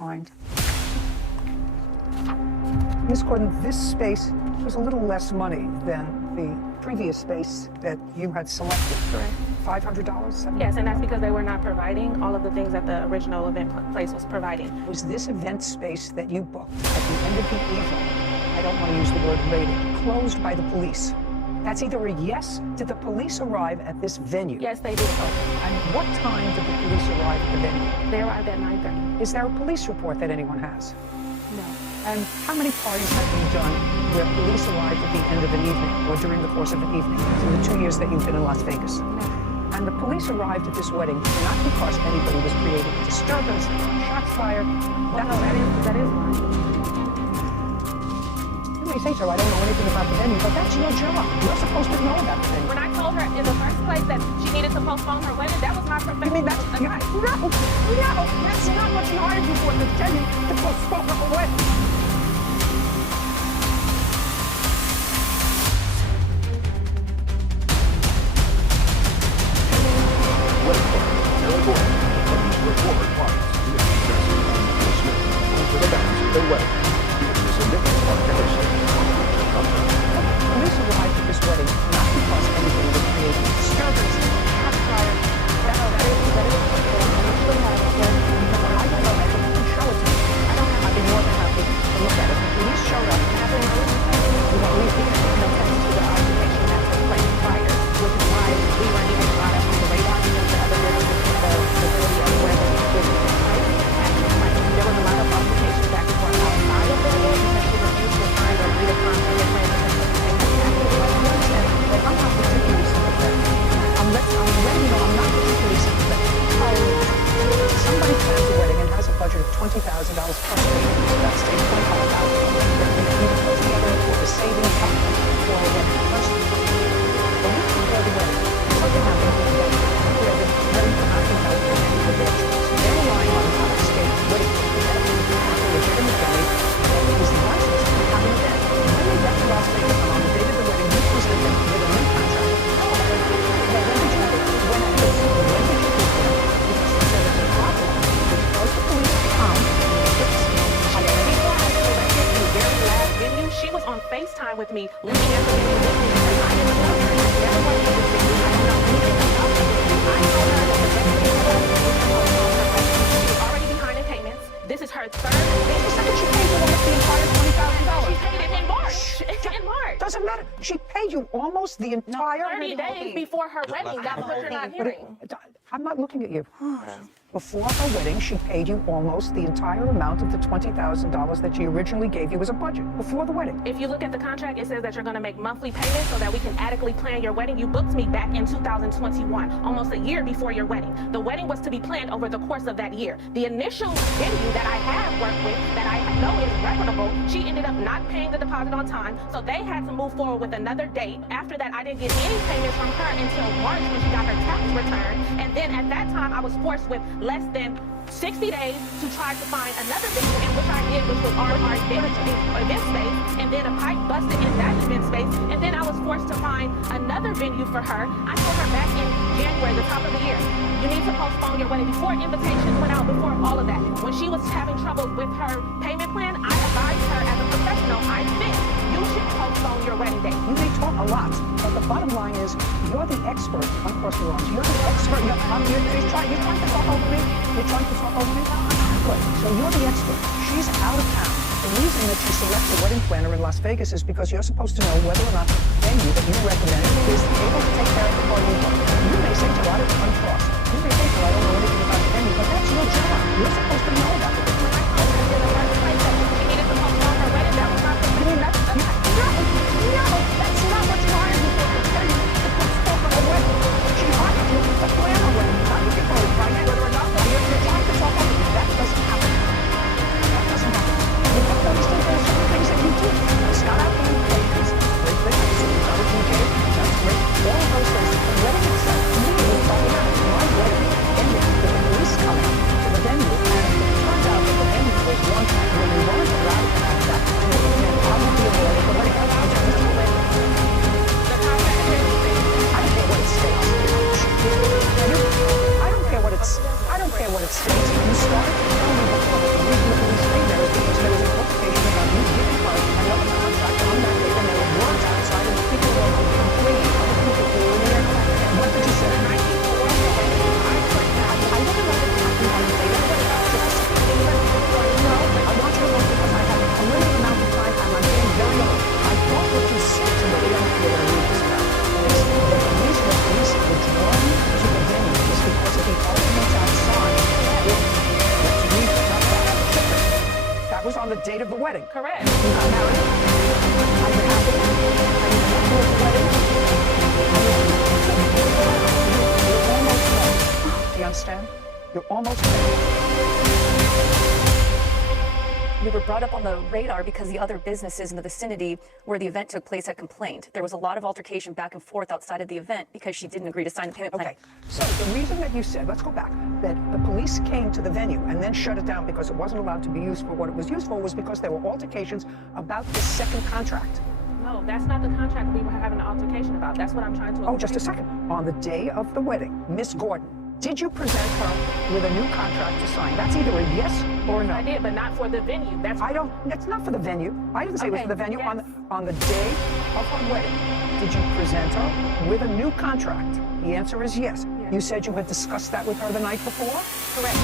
find. Miss Gordon, this space was a little less money than the previous space that you had selected. Correct. $500? Yes, and that's because they were not providing all of the things that the original event place was providing. Was this event space that you booked at the end of the evening, I don't want to use the word raided, closed by the police? That's either a yes. Did the police arrive at this venue? Yes, they did. And what time did the police arrive at the venue? They arrived at 9:30. Is there a police report that anyone has? No. And how many parties have you done where police arrived at the end of an evening or during the course of an evening in the 2 years that you've been in Las Vegas? No. And the police arrived at this wedding not because anybody was creating a disturbance, shots fired. Well, no, that is lying. You may say so, I don't know anything about the venue, but that's your job. You're supposed to know about the venue. When I told her in the first place that she needed to postpone her wedding, that was my professional. You mean that's not what you hired you for, to tell you to postpone her wedding. Terra Gordon, from former clients, to the balance of their wedding. This is different on Police arrived at this wedding not because anybody was creating a disturbance, shot fired. That is. I don't know. You can show it to me. I don't have. I'd be more than happy to look at it. The police showed up. We didn't take no offense to the altercation that took place prior, which is why we weren't even brought up on the radar because the other day the video of where the was right. And there was a lot of altercation back and forth outside of the video because she refused to sign or agree upon any plan to I'm not particularly sympathetic. I'm letting you know I'm not particularly sympathetic. Somebody plans a wedding and has a budget of $20,000 plus that's say $25,000. You put together for the savings fund for a wedding. First, when you prepare the wedding, something happens with the wedding. Prepare the wedding for not being held in any of their choice. They're relying on out-of-state wedding to have a legitimate venue that is licensed to have an event. When they get to Las Vegas on the date of the wedding, you present them with a new contract. When did you do it? When did you do it? Because they said it's a problem. Because the police come, She was on FaceTime with me, looking at the video with me. I didn't know her. Everyone in the video, I don't know anything about the video. I told her that the she was already behind in payments. This is her third event. She paid you almost the entire $20,000. She paid it in March. In March. Doesn't matter. She paid you almost the entire 30 days before her wedding. That's what you're not hearing. I'm not looking at you. Before her wedding, she paid you almost the entire amount of the $20,000 that she originally gave you as a budget before the wedding. If you look at the contract, it says that you're going to make monthly payments so that we can adequately plan your wedding. You booked me back in 2021, almost a year before your wedding. The wedding was to be planned over the course of that year. The initial venue that I have worked with, that I know is reputable, she ended up not paying the deposit on time, so they had to move forward with another date. After that, I didn't get any payments from her until March when she got her tax return, and then at that time, I was forced with less than 60 days to try to find another venue, and which I did, which was our event space, and then a pipe busted in that event space, and then I was forced to find another venue for her. I told her back in January, the top of the year, you need to postpone your wedding before invitations went out, before all of that. When she was having trouble with her payment plan, I advised her as a professional, I think you should postpone your wedding date. You may talk a lot, but the bottom line is you're the expert on crossing lines. You're the expert. You're trying to talk over me. You're trying to talk over me. Good. So you're the expert. She's out of town. The reason that you select a wedding planner in Las Vegas is because you're supposed to know whether or not the venue that you recommend is able to take care of the party you want. You may say to I don't uncross. You may say to I don't know anything about the venue, but that's your job. You're supposed to know about the venue. When I told her in the first place that she needed to postpone her wedding, that was not the No, that's not what you hired me for. To tell you to postpone her wedding. She hired you to plan her wedding. Not to get married, find out whether or not you're trying to talk over me. That doesn't happen. That doesn't happen. You have to understand there are certain things that you do. Start out being patient. Great things. Start with UK. That's great. All of those things. The wedding itself, to me, was problematic. My wedding ended with the police coming to the venue, and it turned out that the venue was one where we weren't allowed to have that kind of event. I would be on the date of the wedding. Correct. You got married? Are you happy? Are you happy with the wedding? You're almost married. Do you understand? You're almost married. We were brought up on the radar because the other businesses in the vicinity where the event took place had complained. There was a lot of altercation back and forth outside of the event because she didn't agree to sign the payment plan. Okay, so the reason that you said, let's go back, that the police came to the venue and then shut it down because it wasn't allowed to be used for what it was used for was because there were altercations about the second contract. No, that's not the contract we were having an altercation about. That's what I'm trying to Oh, just a second. On the day of the wedding, Miss Gordon, did you present her with a new contract to sign? That's either a yes or a no. I did, but not for the venue. It's not for the venue. I didn't say it was Okay, for the venue. yes. On the day of her wedding, did you present her with a new contract? The answer is yes. Yes. You said you had discussed that with her the night before? Correct.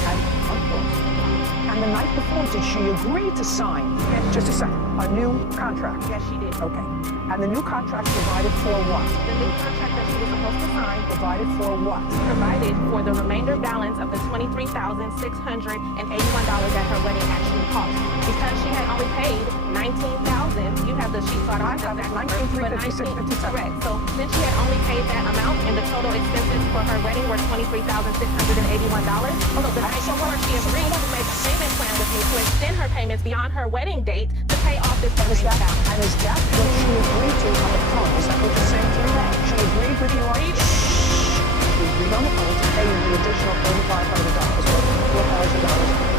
And the night before, did she agree to sign, Yes. just a second, a new contract? Yes, she did. Okay. And the new contract provided for what? The new contract that she was supposed to sign Provided for what? provided for the remainder balance of the $23,681 that her wedding actually cost. Because she had only paid $19,000, you have the sheet, so I don't have have that it, exact number, but 19,356.57. correct. So since she had only paid that amount and the total expenses for her wedding were $23,681, so the night before she agreed to make a payment plan with me to extend her payments beyond her wedding date to pay off this And is remaining that, balance. and is that what she agreed to on the phone? Is that what you're saying to me? She agreed with you on it? She agreed on the phone to pay you the additional $3,500 or $4,000